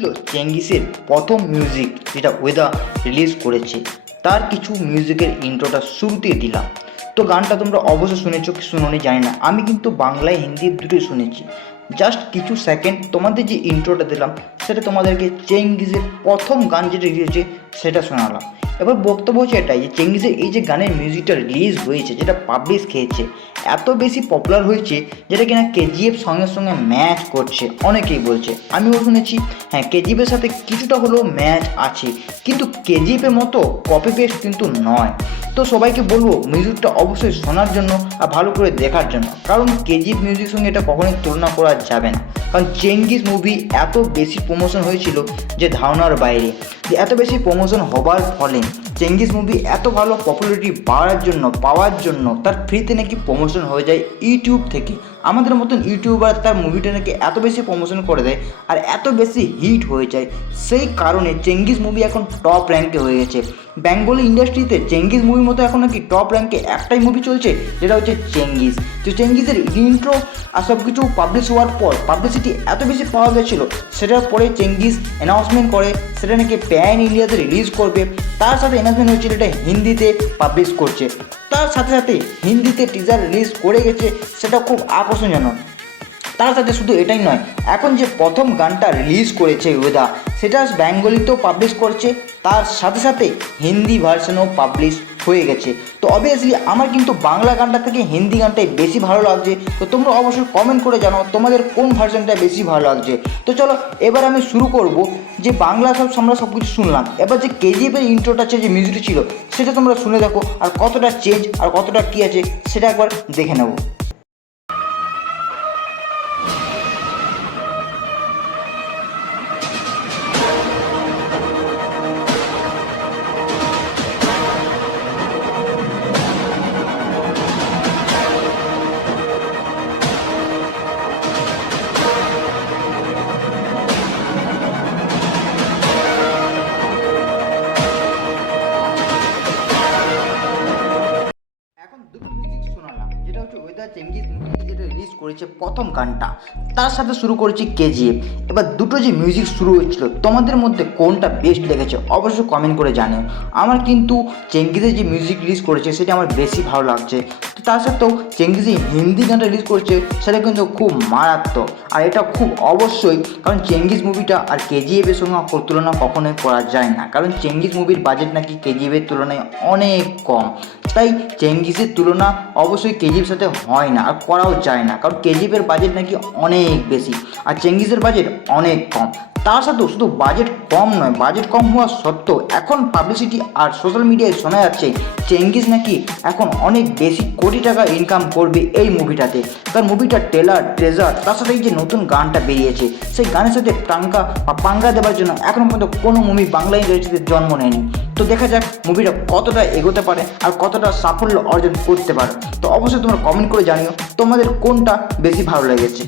ছিল চেঙ্গিসের প্রথম মিউজিক যেটা ওয়েদা রিলিজ করেছে, তার কিছু মিউজিকের ইন্ট্রোটা শুরুতে দিলাম। তো গানটা তোমরা অবশ্যই শুনেছো কি শুনোনি জানি না, আমি কিন্তু বাংলায় হিন্দি দুটোই শুনেছি। জাস্ট কিছু সেকেন্ড তোমাদের যে ইন্ট্রোটা দিলাম সেটা তোমাদেরকে চেঙ্গিসের প্রথম গান যেটা রিলিজ হয়েছে সেটা শোনালাম। এবার বক্তব্য হচ্ছে এটাই যে চেঙ্গিসের এই যে গানের মিউজিকটা রিলিজ হয়েছে, যেটা পাবলিশ খেয়েছে, এত বেশি পপুলার হয়েছে যেটা কিনা কেজিএফ সঙ্গে সঙ্গে ম্যাচ করছে অনেকেই বলছে। আমিও শুনেছি হ্যাঁ কেজিএফের সাথে কিছুটা হলেও ম্যাচ আছে, কিন্তু কেজিএফের মতো কপি পেস্ট কিন্তু নয়। তো সবাইকে বলবো মিউজিকটা অবশ্যই শোনার জন্য আর ভালো করে দেখার জন্য, কারণ কেজিএফ মিউজিকের সঙ্গে এটা কখনোই তুলনা করা যাবে না। কারণ চেঙ্গিস মুভি এত বেশি প্রমোশন হয়েছিল যে ধারণার বাইরে। যে এত বেশি প্রমোশন হবার ফলে চেঙ্গিস মুভি এত ভালো পপুলারিটি পাওয়ার জন্য তার ফ্রিতে নাকি প্রমোশন হয়ে যায় ইউটিউব থেকে। আমাদের মতন ইউটিউবার তার মুভিটা নাকি এত বেশি প্রমোশন করে দেয় আর এত বেশি হিট হয়ে যায়, সেই কারণে চেঙ্গিস মুভি এখন টপ র্যাঙ্কে হয়ে গেছে। বেঙ্গলি ইন্ডাস্ট্রিতে চেঙ্গিস মুভির মতো এখন নাকি টপ র্যাঙ্কে একটাই মুভি চলছে, যেটা হচ্ছে চেঙ্গিস। তো চেঙ্গিসের ইন্ট্রো আর সব কিছু পাবলিশ হওয়ার পর পাবলিসিটি এত বেশি পাওয়া গেছিলো, সেটার পরে চেঙ্গিস অ্যানাউন্সমেন্ট করে সেটা নাকি প্যান ইন্ডিয়াতে রিলিজ করবে। তার সাথে অ্যানাউন্সমেন্ট হয়েছিল এটা হিন্দিতে পাবলিশ করছে, তার সাথে সাথে হিন্দিতে টিজার রিলিজ করে গেছে, সেটা খুব আকর্ষণজনক। তার সাথে শুধু এটাই নয়, এখন যে প্রথম গানটা রিলিজ করেছে ওয়েদা, সেটা বেঙ্গলিতেও পাবলিশ করছে, তার সাথে সাথে হিন্দি ভার্সনও পাবলিশ হয়ে গেছে। তো অবভিয়াসলি আমার কিন্তু বাংলা গানটা থেকে হিন্দি গানটাই বেশি ভালো লাগছে। তো তোমরা অবশ্যই কমেন্ট করে জানাও তোমাদের কোন ভার্সনটা বেশি ভালো লাগছে। তো চলো এবার আমি শুরু করব। যে বাংলা আমরা সব কিছু শুনলাম, এবার যে কেজিএফের ইন্ট্রোটা আছে, যে মিউজিকটা ছিল, সেটা তোমরা শুনে দেখো আর কতটা চেঞ্জ আর কতটা কী আছে সেটা একবার দেখে নেবো। এখন দুটো মিউজিক শোনালাম, যেটা হচ্ছে ওয়েদার চেঙ্গিস মুভি যেটা রিলিজ করেছে প্রথম গানটা, তার সাথে শুরু করেছি কেজিএফ। এবার দুটো যে মিউজিক শুরু হয়েছিল তোমাদের মধ্যে কোনটা বেস্ট লেগেছে অবশ্যই কমেন্ট করে জানিও। আমার কিন্তু চেঙ্গিসের যে মিউজিক রিলিজ করেছে সেটা আমার বেশি ভালো লাগছে। তো তার সাথেও চেঙ্গিসে হিন্দি গানটা রিলিজ করেছে সেটা কিন্তু খুব মারাত্মক, আর এটা খুব অবশ্যই, কারণ চেঙ্গিস মুভিটা আর কেজিএফের সঙ্গে তুলনা কখনোই করা যায় না, কারণ চেঙ্গিস মুভির বাজেট নাকি কেজিএফের তুলনায় অনেক কম। তাই চেঙ্গিসের তুলনা অবশ্যই কেজিএফের সাথে হয় না আর করাও যায় না, কারণ কেজিএফের বাজেট নাকি অনেক বেশি আর চেঙ্গিসের বাজেট অনেক কম। তার সাথেও শুধু বাজেট কম নয়, বাজেট কম হওয়া সত্ত্বেও এখন পাবলিসিটি আর সোশ্যাল মিডিয়ায় শোনা যাচ্ছে চেঙ্গিস নাকি এখন অনেক বেশি কোটি টাকা ইনকাম করবে এই মুভিটাতে। কারণ মুভিটার ট্রেজার তার সাথে এই যে নতুন গানটা বেরিয়েছে, সেই গানের সাথে পাঙ্গা দেওয়ার জন্য এখনও পর্যন্ত কোনো মুভি বাংলা ইন্ডাস্ট্রিতে জন্ম নেয়নি। তো দেখা যাক মুভিটা কতটা এগোতে পারে আর কতটা সাফল্য অর্জন করতে পারে। তো অবশ্যই তোমরা কমেন্ট করে জানিও তোমাদের কোনটা বেশি ভালো লেগেছে।